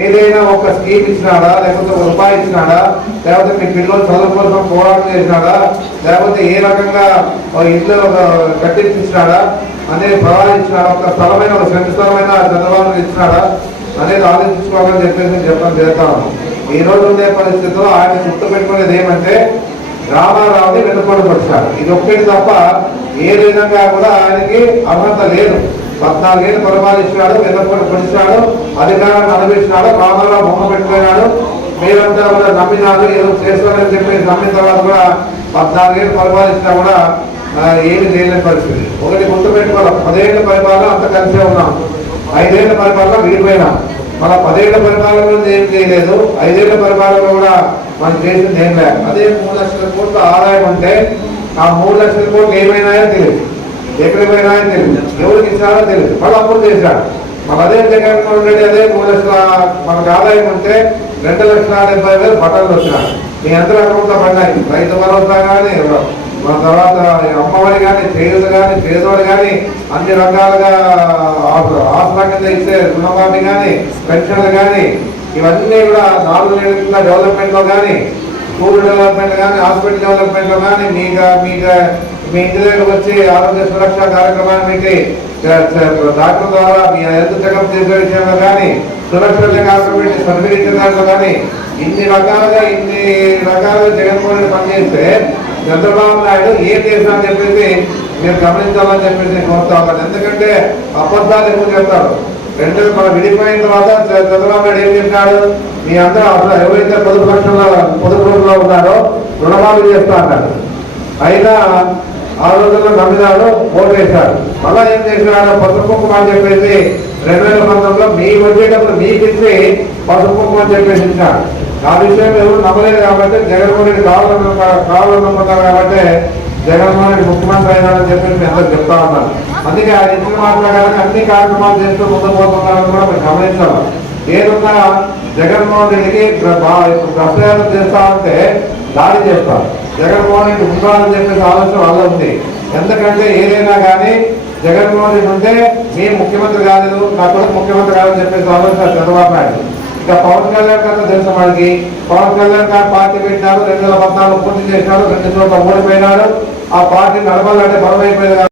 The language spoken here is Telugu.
ఏదైనా ఒక స్కీమ్ ఇచ్చినాడా, లేకపోతే ఒక రూపాయి ఇచ్చినాడా, లేకపోతే మీ పిల్లలు చదువు కోసం పోరాటం చేసినాడా, లేకపోతే ఏ రకంగా ఇంట్లో కట్టించినాడా అనేది ప్రవాదించినాడా, ఒక స్థలమైన ఒక స్థలమైన చంద్రబాబు ఇచ్చినాడా అనేది ఆలోచించుకోవాలని చెప్పడం చేస్తాను. ఈ రోజు ఉండే పరిస్థితుల్లో ఆయన గుర్తు పెట్టుకునేది ఏమంటే రామారావుని వెనుకొండ పడిచాడు. ఇది ఒక్కటి తప్ప ఏ విధంగా కూడా ఆయనకి అర్హత లేదు. 14 ఏళ్ళు పరిపాలించినాడు, వెనుకొండ పడిచాడు, అధికారాన్ని అనుభవించినాడు, రామారావు బొమ్మ పెట్టుకున్నాడు. మీరంతా కూడా నమ్మినాడు, ఏదో చేస్తారని చెప్పి నమ్మిన తర్వాత కూడా 14 ఏళ్ళు పరిపాలించినా కూడా ఏది లేని పరిస్థితి. ఒకటి గుర్తు పెట్టుకోవాలి, 10 ఏళ్ళ పరిపాలన అంత కలిసే ఉన్నాం, 5 ఏళ్ల పరిపాలన విడిపోయినాం. మన 10 ఏళ్ల పరిపాలన ఏం చేయలేదు, 5 ఏళ్ల పరిపాలన కూడా మనం చేసింది ఏం లేదు. అదే 3 లక్షల కోట్ల ఆదాయం అంటే ఆ 3 లక్షల కోట్లు ఏమైనాయో తెలియదు, ఎక్కడికి పోయినాయో తెలియదు, ఎవరికి ఇచ్చినారో తెలియదు, మళ్ళీ అప్పులు చేశాడు. మన అదే జగన్మోహన్ రెడ్డి అదే 3 లక్షల మనకు ఆదాయం ఉంటే 2,70,000 బట్టలు వచ్చినాయి. మీ అందరూ అకౌంట్లో పడినాయి. రైతు భరోసా కానీ, మన తర్వాత అమ్మఒడి కానీ, చేయూత కానీ, పేదోడు కానీ, అన్ని రకాలుగా ఆసరా కింద ఇచ్చే రుణమాఫీ కానీ, పెన్షన్లు కానీ, ఇవన్నీ కూడా 4 ఏళ్ళ డెవలప్మెంట్లో కానీ, స్కూల్ డెవలప్మెంట్ కానీ, హాస్పిటల్ డెవలప్మెంట్లో కానీ, మీ ఇంటి దగ్గరకు వచ్చి ఆరోగ్య సురక్ష కార్యక్రమానికి డాక్టర్ ద్వారా మీ హెల్త్ చెకప్ చేసే విషయంలో కానీ, సురక్ష కార్యక్రమం సర్వే ఇచ్చే దాంట్లో కానీ, ఇన్ని రకాలుగా జగన్మోహన్ రెడ్డి పనిచేస్తే చంద్రబాబు నాయుడు ఏం చేశారని చెప్పేసి మీరు గమనించాలని చెప్పేసి కోరుతా ఉన్నాను. ఎందుకంటే అబద్ధాలు ఎక్కువ చెప్తారు. మనం విడిపోయిన తర్వాత చంద్రబాబు నాయుడు ఏం చెప్పినాడు, మీ అందరూ ఎవరైతే పొదుపు రోజుల్లో ఉన్నారో రుణమాఫీ చేస్తా అన్నాడు. అయినా ఆ రోజుల్లో నమ్మినాడు, ఓటు వేశాడు. మళ్ళా ఏం చేసినాడు, పసుపు కుంకుమ అని చెప్పేసి 2019లో మీకు వచ్చేటప్పుడు మీకు ఇచ్చి పసుపు కుంకుమ అని చెప్పేసి ఇచ్చాడు. ఆ విషయం ఎవరు నమ్మలేదు కాబట్టి జగన్మోహన్ రెడ్డి కావాలనుకుంటారు కాబట్టి జగన్మోహన్ రెడ్డి ముఖ్యమంత్రి అయినాడని చెప్పేసి మీ అందరూ చెప్తా ఉన్నారు. అందుకే ఆయన ఇచ్చిన మాట్లాడాలని అన్ని కార్యక్రమాలు చేస్తూ ముందుకు పోతున్నారని కూడా మీరు గమనించాలి. ఏదన్నా జగన్మోహన్ రెడ్డికి ప్రచారం చేస్తా ఉంటే దాడి చేస్తారు. జగన్మోహన్ రెడ్డి ఉండాలని చెప్పేసి ఆలోచన వల్ల ఉంది. ఎందుకంటే ఏదైనా కానీ జగన్మోహన్ రెడ్డి ఉంటే మీ ముఖ్యమంత్రి కాలేదు, నా కొడుకు ముఖ్యమంత్రి కాదని చెప్పేసి ఆలోచన చంద్రబాబు నాయుడు. ఇక పవన్ కళ్యాణ్ గారు తెలుసు మనకి, పవన్ కళ్యాణ్ గారు పార్టీ పెట్టినారు, 2014 పూర్తి చేసినారు, 2 చోట్ల ఓడిపోయినాడు. ఆ పార్టీ నడపాలంటే బలమైపోయింది.